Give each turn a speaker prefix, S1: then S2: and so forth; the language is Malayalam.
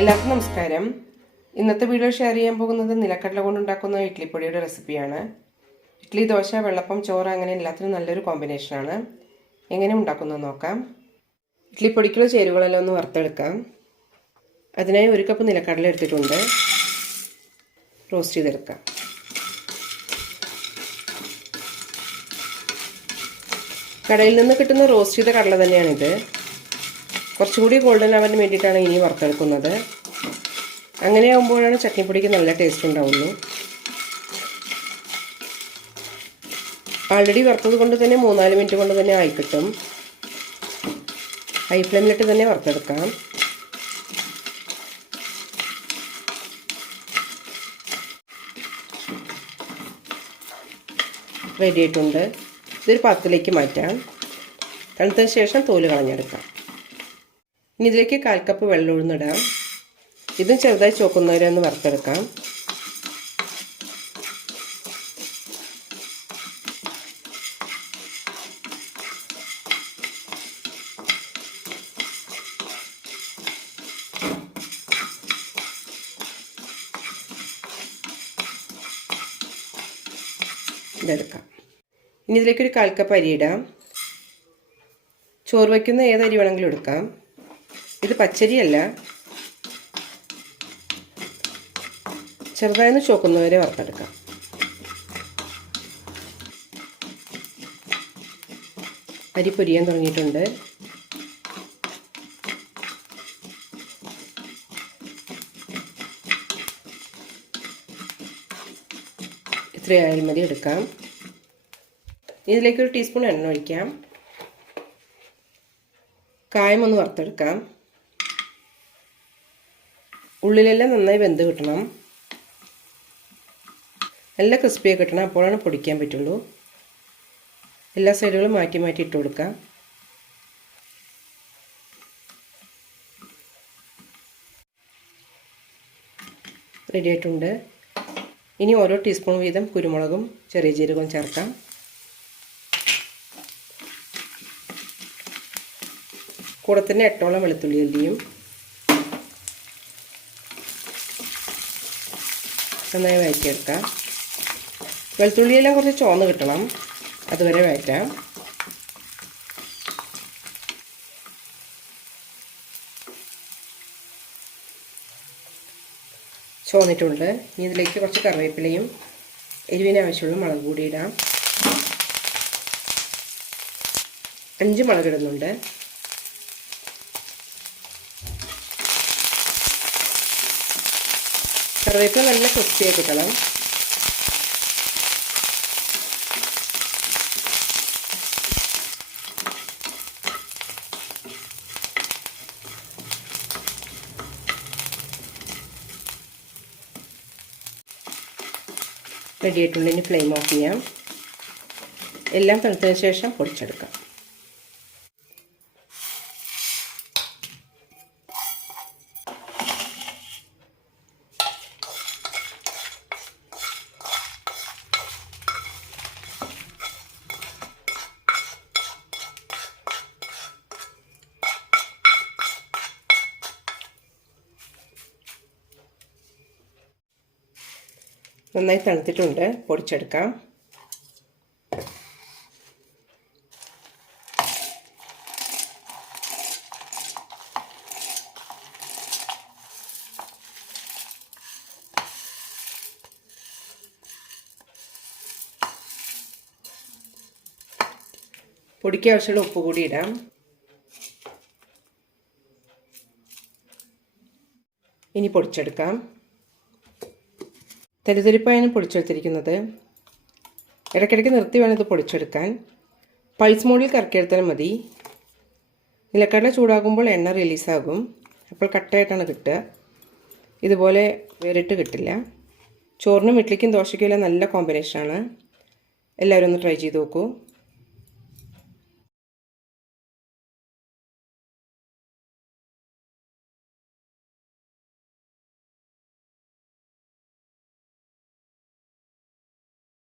S1: എല്ലാവർക്കും നമസ്കാരം. ഇന്നത്തെ വീഡിയോ ഷെയർ ചെയ്യാൻ പോകുന്നത് നിലക്കടല കൊണ്ടുണ്ടാക്കുന്ന ഇഡ്ലിപ്പൊടിയുടെ റെസിപ്പിയാണ് ഇഡ്ലി ദോശ വെള്ളപ്പം ചോറ് അങ്ങനെ എല്ലാത്തിനും നല്ലൊരു കോമ്പിനേഷനാണ് എങ്ങനെ ഉണ്ടാക്കുന്നത് നോക്കാം. ഇഡ്ലിപ്പൊടിക്കുള്ള ചേരുവകളെല്ലാം ഒന്ന് വറുത്തെടുക്കാം. അതിനായി ഒരു കപ്പ് നിലക്കടല എടുത്തിട്ടുണ്ട്. റോസ്റ്റ് ചെയ്തെടുക്കാം. കടയിൽ നിന്ന് കിട്ടുന്ന റോസ്റ്റ് ചെയ്ത കടല തന്നെയാണിത്. കുറച്ചുകൂടി ഗോൾഡൻ ആവാൻ വേണ്ടിയിട്ടാണ് ഇനി വറുത്തെടുക്കുന്നത്. അങ്ങനെ ആകുമ്പോഴാണ് ചട്നിപ്പൊടിക്ക് നല്ല ടേസ്റ്റ് ഉണ്ടാവുള്ളൂ. ആൾറെഡി വറുത്തത് കൊണ്ട് തന്നെ മൂന്നാൽ മിനിറ്റ് കൊണ്ട് തന്നെ ആയി കിട്ടും. ഹൈ ഫ്ലെയിമിലിട്ട് തന്നെ വറുത്തെടുക്കാം. റെഡിയായിട്ടുണ്ട് ഇതൊരു പാത്രത്തിലേക്ക് മാറ്റാം. തണുത്തതിന് ശേഷം തോൽ കളഞ്ഞെടുക്കാം. ഇനി ഇതിലേക്ക് കാൽ കപ്പ് വെള്ളം ഉഴുന്നിടാം. ഇതും ചെറുതായി ചോക്കുന്നവരെ ഒന്ന് വറുത്തെടുക്കാം ഇനി ഇതിലേക്ക് ഒരു കാൽ കപ്പ് അരി ഇടാം. ചോറ് വയ്ക്കുന്ന ഏത് വേണമെങ്കിലും എടുക്കാം. ഇത് പച്ചരിയല്ല. ചെറുതായൊന്ന് ചോക്കുന്നവരെ വറുത്തെടുക്കാം. അരി പൊരിയാൻ തുടങ്ങിയിട്ടുണ്ട്. ഇത്രയായാലും മതി എടുക്കാം. ഇതിലേക്ക് ഒരു ടീസ്പൂൺ എണ്ണ ഒഴിക്കാം. കായം ഒന്ന് വറുത്തെടുക്കാം. ഉള്ളിലെല്ലാം നന്നായി വെന്ത് കിട്ടണം. നല്ല ക്രിസ്പിയായി കിട്ടണം. അപ്പോഴാണ് പൊടിക്കാൻ പറ്റുള്ളൂ. എല്ലാ സൈഡുകളും മാറ്റി മാറ്റി ഇട്ട് കൊടുക്കാം. റെഡി ആയിട്ടുണ്ട്. ഇനി ഓരോ ടീസ്പൂൺ വീതം കുരുമുളകും ചെറിയ ജീരകവും ചേർക്കാം. കൂടെ തന്നെ എട്ടോളം വെളുത്തുള്ളി അല്ലിയും നന്നായി വഴറ്റിയെടുക്കാം. വെളുത്തുള്ളിയെല്ലാം കുറച്ച് ചോന്ന് കിട്ടണം. അതുവരെ വഴറ്റാം. ചോന്നിട്ടുണ്ട്. ഇനി ഇതിലേക്ക് കുറച്ച് കറിവേപ്പിലയും എരിവിന് ആവശ്യമുള്ള മുളക് കൂടി ഇടാം. അഞ്ച് മുളക് ഇടുന്നുണ്ട്. കറിവേപ്പില നല്ല ക്രിസ്പിയായി കിട്ടണം. റെഡി ആയിട്ടുണ്ട്. ഇനി ഫ്ലെയിം ഓഫ് ചെയ്യാം. എല്ലാം തണുത്തതിന് ശേഷം പൊടിച്ചെടുക്കാം. നന്നായി തണുത്തിട്ടുണ്ട്. പൊടിച്ചെടുക്കാം. പൊടിക്ക് ആവശ്യമുള്ള ഉപ്പ് കൂടി ഇടാം. ഇനി പൊടിച്ചെടുക്കാം. തരിതരിപ്പായാണ് പൊടിച്ചെടുത്തിരിക്കുന്നത്. ഇടയ്ക്കിടയ്ക്ക് നിർത്തി വേണം ഇത് പൊടിച്ചെടുക്കാൻ. പൾസ് മോഡിൽ കറക്കിയെടുത്താൽ മതി. നിലക്കടല ചൂടാകുമ്പോൾ എണ്ണ റിലീസാകും. അപ്പോൾ കട്ടയായിട്ടാണ് കിട്ടുക. ഇതുപോലെ വേറിട്ട് കിട്ടില്ല. ചോറിനും ഇഡ്ലിക്കും ദോശയ്ക്കും എല്ലാം നല്ല കോമ്പിനേഷനാണ്. എല്ലാവരും ഒന്ന് ട്രൈ ചെയ്ത് നോക്കൂ.